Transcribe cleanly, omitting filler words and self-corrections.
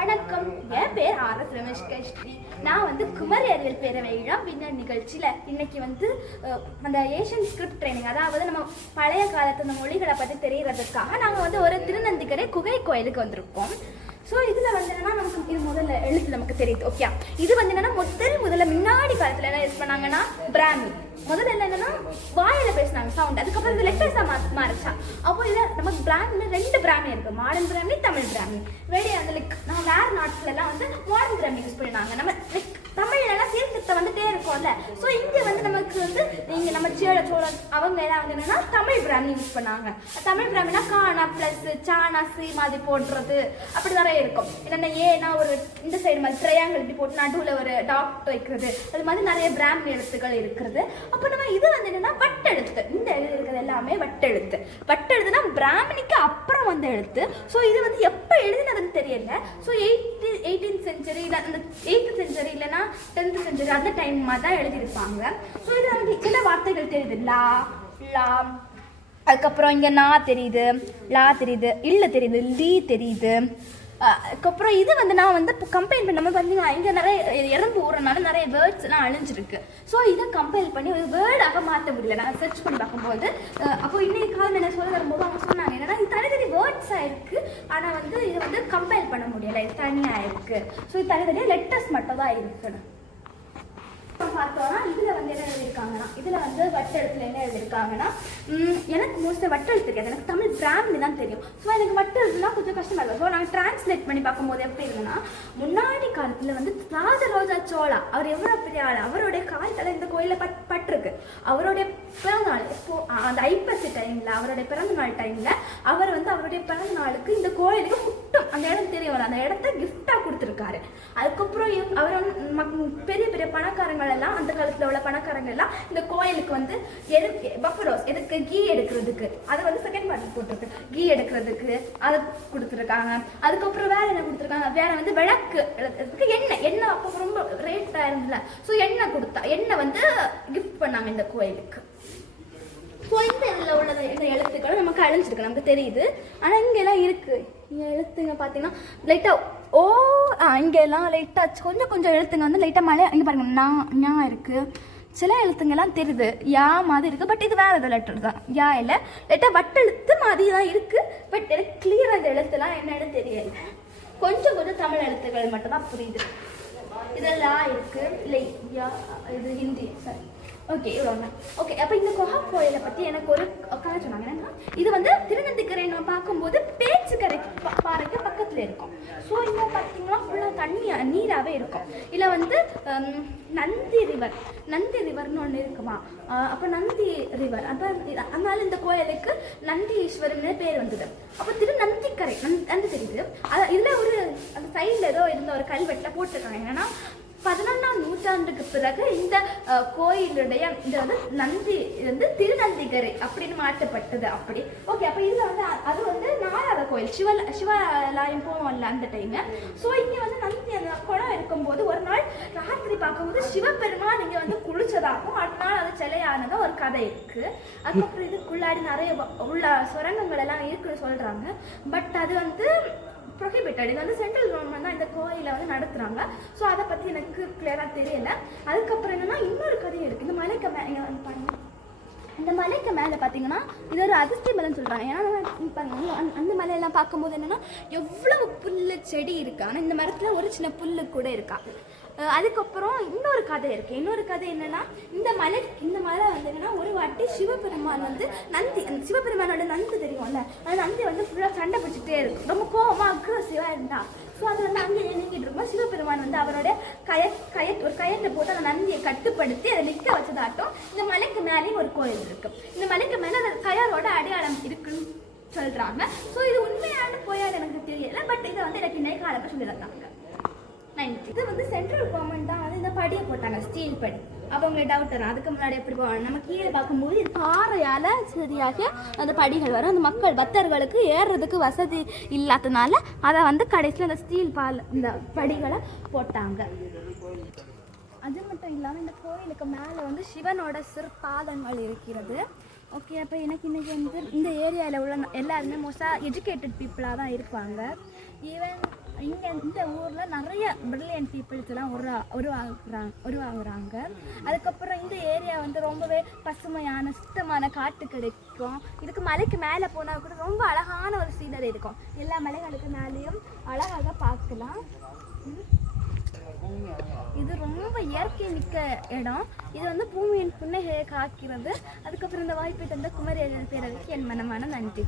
வணக்கம், என் பேர் ஆர்.எஸ். ரமேஷ் கஸ்ரீ. நான் வந்து குமரி அறிவியல் பேரவை விழா வின்னர் நிகழ்ச்சியில் இன்னைக்கு வந்து அந்த ஏஷியன் ஸ்கிரிப்ட் ட்ரைனிங், அதாவது நம்ம பழைய காலத்து அந்த மொழிகளை பற்றி தெரிகிறதுக்காக நாங்கள் வந்து ஒரு திருநந்திக்கரை குகை கோயிலுக்கு வந்திருக்கோம். ஸோ இதில் வந்து என்னன்னா நமக்கு இது முதல்ல எழுத்து நமக்கு தெரியுது. ஓகே, இது வந்து என்னன்னா முதல்ல முன்னாடி காலத்தில் என்ன யூஸ் பண்ணாங்கன்னா பிராமி. முதல்ல என்னன்னா வாயில பேசினாங்க சவுண்ட், அதுக்கப்புறம் இது லெட்டர்ஸாக மாறிச்சா. அப்போ இதில் நமக்கு பிராமில 2 பிராமி இருக்கு, மாடர்ன் பிராமி, தமிழ் பிராமி. வெளியே அந்த நான் வேறு நாட்டுலலாம் வந்து மாடர்ன் பிராமி யூஸ் பண்ணினாங்க. நம்ம தமிழ்லாம் சீர்திருத்தம் வந்துட்டே இருக்கும்ல. ஸோ இங்கே வந்து நமக்கு வந்து இங்கே நம்ம சோழன் அவங்க எல்லாம் வந்து என்னன்னா தமிழ் பிராமி யூஸ் பண்ணாங்க. தமிழ் பிராமினா காணா ப்ளஸ் சானா சி மாதிரி போடுறது அப்படி நிறைய இருக்கும். என்னென்ன ஏன்னா ஒரு இந்த சைடு மாதிரி ட்ரையாங்கிள் இப்படி போட்டு நடுவில் ஒரு டாட் வைக்கிறது, அது மாதிரி நிறைய பிராமி எழுத்துக்கள் இருக்கிறது. அப்போ நம்ம இது வந்து என்னன்னா வட்டெழுத்து. இந்த எழுத்து இருக்கிறது எல்லாமே வட்டெழுத்து. வட்டெழுத்துனா பிராமணிக்கு அப்புறம் வந்த எழுத்து. ஸோ இது வந்து எப்போ எழுதினதுன்னு தெரியல. ஸோ 18th century இல்லை அந்த 8th century இல்லைன்னா 10th century அந்த டைம் மாதிரி தான் எழுதியிருப்பாங்க. ஸோ இது நமக்கு சில வார்த்தைகள் தெரியுது, லா லா, அதுக்கப்புறம் இங்கே நா தெரியுது, லா தெரியுது, இல்ல தெரியுது, லீ தெரியுது. அதுக்கப்புறம் இது வந்து நான் வந்து இப்போ கம்பைன் பண்ணாமல் பார்த்தீங்கன்னா இங்கே நிறைய எறும்பு ஊறனால நிறைய வேர்ட்ஸ்லாம் அழிஞ்சிருக்கு. ஸோ இதை கம்பைன் பண்ணி ஒரு வேர்டாக மாற்ற முடியல. நான் சர்ச் பண்ணி பார்க்கும்போது அப்போ இன்னைக்கு காலம் என்ன சொல்ல வரும்போது அவங்க சொன்னாங்க என்னன்னா இது தனித்தனி வேர்ட்ஸாக இருக்குது, ஆனால் வந்து இதை வந்து கம்பைன் பண்ண முடியலை, இது தனியாக இருக்குது. ஸோ இது தனித்தனியாக லெட்டர்ஸ் மட்டும் தான் இருக்குன்னு பார்த்தோம்னா இதில் வந்து என்ன எழுதியிருக்காங்கன்னா, இதில் வந்து வட்டெழுத்துல என்ன எழுதியிருக்காங்கன்னா, எனக்கு மோஸ்ட்டாக வட்டெழுத்து தெரியாது, எனக்கு தமிழ் பிராமி தான் தெரியும். ஸோ எனக்கு வட்டெழுத்துலாம் கொஞ்சம் கஷ்டமாக இருக்கும். ஸோ நாங்கள் டிரான்ஸ்லேட் பண்ணி பார்க்கும்போது எப்படி இருக்குன்னா, முன்னாடி காலத்தில் வந்து ராஜராஜ சோழா அவர் எவ்வளோ பெரிய ஆள், அவருடைய காலத்தில் இந்த கோயிலில் பட்டிருக்கு. அவருடைய பிறந்தநாள் இப்போ அந்த ஐப்பசி டைமில், அவருடைய பிறந்தநாள் டைமில் அவர் வந்து அவருடைய பிறந்தநாளுக்கு இந்த கோயிலுக்கு முட்டும் அந்த இடம் தெரியும், அந்த இடத்த கிஃப்டாக கொடுத்துருக்காரு. அதுக்கப்புறம் அவர் பெரிய பெரிய பணக்காரங்கள் எல்லாம், அந்த காலத்தில் உள்ள பணக்காரங்க எல்லாம் இந்த கோயிலுக்கு வந்து பஃபலோஸ் எதுக்கு கீ எடுக்கிறதுக்கு, அதை வந்து செகண்ட் பார்ட் போட்டிருக்கு, கீ எடுக்கிறதுக்கு அதை கொடுத்துருக்காங்க. அதுக்கப்புறம் வேற என்ன கொடுத்துருக்காங்க, வேற வந்து விளக்கு எடுக்கிறதுக்கு எண்ணெய் அப்போ ரொம்ப ரேட்டாக இருந்ததுல. ஸோ எண்ணெய் வந்து கிஃப்ட் பண்ணாங்க இந்த கோயிலுக்கு. ஸோ இந்த இதில் உள்ள இந்த எழுத்துக்களும் நமக்கு அழிஞ்சிருக்கு, நமக்கு தெரியுது. ஆனால் இங்கெல்லாம் இருக்குது இங்கே எழுத்துங்க பார்த்தீங்கன்னா லைட்டாக இங்கெல்லாம் லைட்டாக கொஞ்சம் எழுத்துங்க வந்து லைட்டாக மழை. இங்கே பாருங்கள் ஞா இருக்குது, சில எழுத்துங்கெல்லாம் தெரியுது யா மாதிரி இருக்குது. பட் இது வேறு எதாவது லெட்டர் தான், யா இல்லை, லைட்டாக வட்டெழுத்து மாதிரி தான் இருக்குது. பட் எனக்கு கிளியராக இந்த எழுத்துலாம் என்னன்னு தெரியல. கொஞ்சம் தமிழ் எழுத்துக்கள் மட்டும்தான் புரியுது. இதெல்லாம் இருக்குது இல்லை யா, இது ஹிந்தி சரி. ஓகே, இவ்வளோ. ஓகே, அப்போ இந்த குகை கோயிலை பற்றி எனக்கு ஒரு கதை சொன்னாங்க. என்னன்னா இது வந்து திருநந்திக்கரை நம்ம பார்க்கும்போது பேச்சுக்கரை பாறைக்கு பக்கத்தில் இருக்கும். ஸோ இங்கே பார்த்தீங்கன்னா ஃபுல்லாக நீராகவே இருக்கும். இல்லை வந்து நந்தி ரிவர்னு ஒன்று இருக்குமா, அப்போ நந்தி ரிவர், அப்போ அதனால இந்த கோயிலுக்கு நந்தீஸ்வரன்னு பேர் வந்தது. அப்போ திருநந்திக்கரை நந்தி தெரியுது. இதில் ஒரு அந்த சைடில் ஏதோ இருந்த ஒரு கல்வெட்டில் போட்டிருக்காங்க என்னன்னா 11ஆம் நூற்றாண்டுக்கு பிறகு இந்த கோயிலுடைய இந்த வந்து நந்தி வந்து திருநந்திகரை அப்படின்னு மாற்றப்பட்டது அப்படி. ஓகே, அப்போ இதில் வந்து அது வந்து 4வது கோயில், சிவாலயம் போவோம்ல அந்த டைமு. ஸோ இங்கே வந்து நந்தி அந்த குளம் இருக்கும்போது ஒரு நாள் ராத்திரி பார்க்கும்போது சிவபெருமான் இங்கே வந்து குளிச்சதாகவும் அதனால அது சிலையானதாக ஒரு கதை இருக்குது. அதுக்கப்புறம் இதுக்குள்ளாடி நிறைய உள்ள சுரங்கங்கள் எல்லாம் இருக்குன்னு சொல்கிறாங்க. பட் அது வந்து ப்ரொஹிபிட்டட். இது வந்து சென்ட்ரல் கவர்மெண்ட் தான் இந்த கோயிலை வந்து நடத்துகிறாங்க. ஸோ அதை பற்றி எனக்கு கிளியராக தெரியல. அதுக்கப்புறம் என்னென்னா இன்னொரு கதையும் இருக்குது. இந்த மலைக்கு மேலே வந்து பாருங்கள், இந்த மலைக்கு மேலே பார்த்தீங்கன்னா இது ஒரு அதிர்ஷ்ட மலைன்னு சொல்கிறாங்க. ஏன்னா பாருங்க அந்த மலையெல்லாம் பார்க்கும்போது என்னென்னா எவ்வளவு புல்லு செடி இருக்கா, ஆனால் இந்த மரத்தில் ஒரு சின்ன புல்லு கூட இருக்கா. அதுக்கப்புறம் இன்னொரு கதை இருக்குது. இன்னொரு கதை என்னென்னா இந்த மலை வந்து என்னென்னா ஒரு வாட்டி சிவபெருமான் வந்து சிவபெருமானோட நந்தி தெரியும்ல, அந்த நந்தி வந்து ஃபுல்லாக சண்டை பிடிச்சிட்டே இருக்கும், ரொம்ப கோபமாக அக்ரஸிவாக இருந்தா. ஸோ அது வந்து அங்கே நின்றுக்கிட்டு இருக்கும். சிவபெருமான் வந்து அவரோட ஒரு கயத்தை போட்டு அந்த நந்தியை கட்டுப்படுத்தி அதை நிற்க வச்சதாட்டும் இந்த மலைக்கு மேலேயும் ஒரு கோயில் இருக்குது. இந்த மலைக்கு மேலே அந்த கயரோட அடையாளம் இருக்குன்னு சொல்கிறாங்க. ஸோ இது உண்மையான கோயில் எனக்கு தெரியல. பட் இதை வந்து எனக்கு இன்னைக்கு காலப்ப சொல்லி தந்தாங்க. இது வந்து சென்ட்ரல் கவர்மெண்ட் தான் வந்து இந்த படியை போட்டாங்க, ஸ்டீல் படி. அப்போ உங்களுக்கு டவுட் வரும், அதுக்கு முன்னாடி எப்படி போவாங்க. நம்ம கீழே பார்க்கும்போது இது பாறையால் சரியாக அந்த படிகள் வரும். அந்த மக்கள் பக்தர்களுக்கு ஏறுறதுக்கு வசதி இல்லாததுனால அதை வந்து கடைசியில் அந்த ஸ்டீல் இந்த படிகளை போட்டாங்க. அது மட்டும் இல்லாமல் இந்த கோயிலுக்கு மேலே வந்து சிவனோட சிற்பாதங்கள் இருக்கிறது. ஓகே, அப்போ எனக்கு இன்றைக்கி வந்து இந்த ஏரியாவில் உள்ள எல்லாருமே மோஸ்ட்டாக எஜுகேட்டட் பீப்புளாக தான் இருப்பாங்க. ஈவன் இங்கே இந்த ஊரில் நிறைய பிரில்லியன்ட் பீப்புள்ஸ் எல்லாம் உருவாகுறாங்க. அதுக்கப்புறம் இந்த ஏரியா வந்து ரொம்பவே பசுமையான சுத்தமான காட்டு கிடைக்கும். இதுக்கு மலைக்கு மேலே போனால் கூட ரொம்ப அழகான ஒரு சீனரி இருக்கும். எல்லா மலைகளுக்கு மேலேயும் அழகாக பார்க்கலாம். இது ரொம்ப இயற்கை மிக்க இடம். இது வந்து பூமியின் புன்னகையை காக்கிறது. அதுக்கப்புறம் இந்த வாய்ப்பை தந்த குமரி அறிவியல் பேரவைக்கு என் மனமான நன்றி.